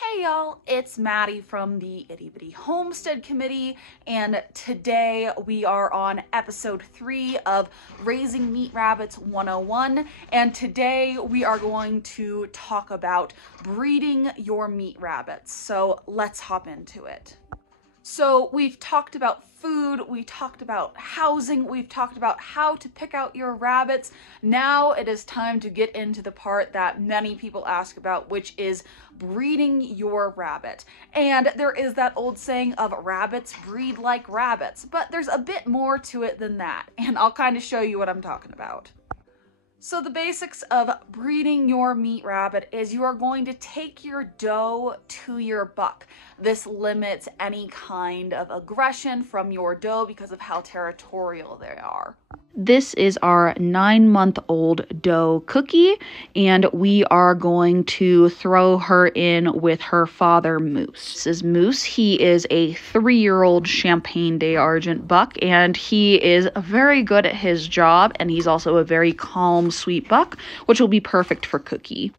Hey y'all, it's Maddie from the Itty Bitty Homestead Committee, and today we are on episode 3 of Raising Meat Rabbits 101, and today we are going to talk about breeding your meat rabbits. So let's hop into it. So we've talked about food, we talked about housing, we've talked about how to pick out your rabbits. Now it is time to get into the part that many people ask about, which is breeding your rabbit. And there is that old saying of rabbits breed like rabbits, but there's a bit more to it than that, and I'll kind of show you what I'm talking about. So the basics of breeding your meat rabbit is you are going to take your doe to your buck. This limits any kind of aggression from your doe because of how territorial they are. This is our 9-month-old doe Cookie, and we are going to throw her in with her father Moose. This is Moose. He is a 3-year-old Champagne d'Argent buck, and he is very good at his job, and he's also a very calm, sweet buck, which will be perfect for Cookie.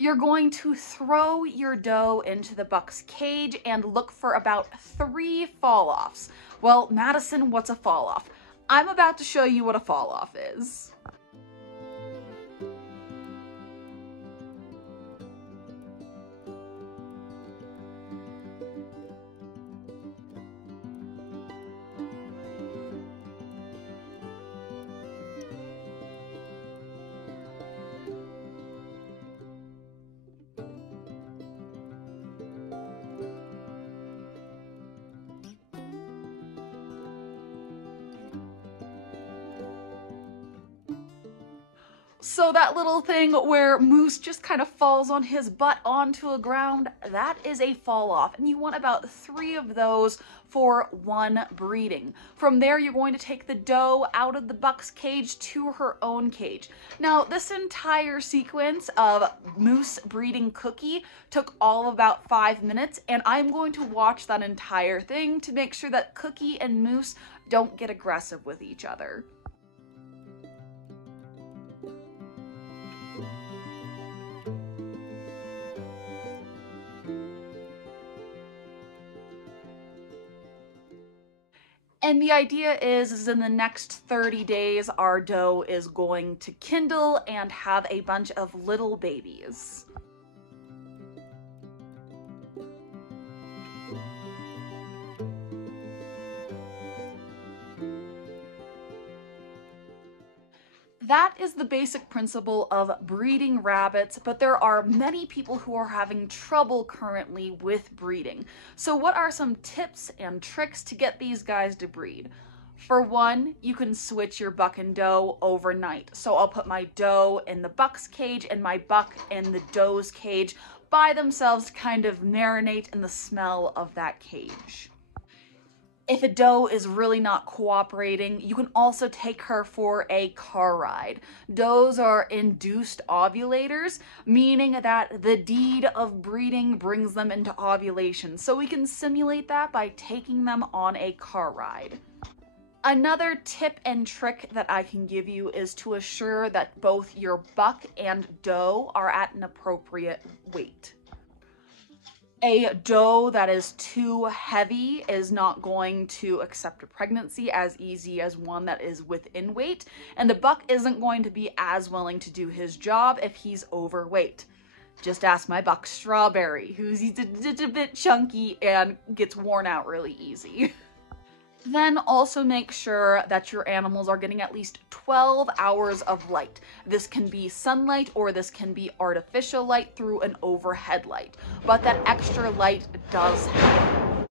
You're going to throw your doe into the buck's cage and look for about 3 fall-offs. Well, Madison, what's a fall-off? I'm about to show you what a fall-off is. So that little thing where Moose just kind of falls on his butt onto a ground, that is a fall off. And you want about 3 of those for 1 breeding. From there, you're going to take the doe out of the buck's cage to her own cage. Now, this entire sequence of Moose breeding Cookie took all of about 5 minutes, and I'm going to watch that entire thing to make sure that Cookie and Moose don't get aggressive with each other. And the idea is in the next 30 days, our doe is going to kindle and have a bunch of little babies. That is the basic principle of breeding rabbits, but there are many people who are having trouble currently with breeding. So what are some tips and tricks to get these guys to breed? For one, you can switch your buck and doe overnight. So I'll put my doe in the buck's cage and my buck in the doe's cage by themselves to kind of marinate in the smell of that cage. If a doe is really not cooperating, you can also take her for a car ride. Does are induced ovulators, meaning that the deed of breeding brings them into ovulation. So we can simulate that by taking them on a car ride. Another tip and trick that I can give you is to assure that both your buck and doe are at an appropriate weight. A doe that is too heavy is not going to accept a pregnancy as easy as one that is within weight, and the buck isn't going to be as willing to do his job if he's overweight. Just ask my buck Strawberry, who's a bit chunky and gets worn out really easy. Then also make sure that your animals are getting at least 12 hours of light. This can be sunlight or this can be artificial light through an overhead light, but that extra light does help.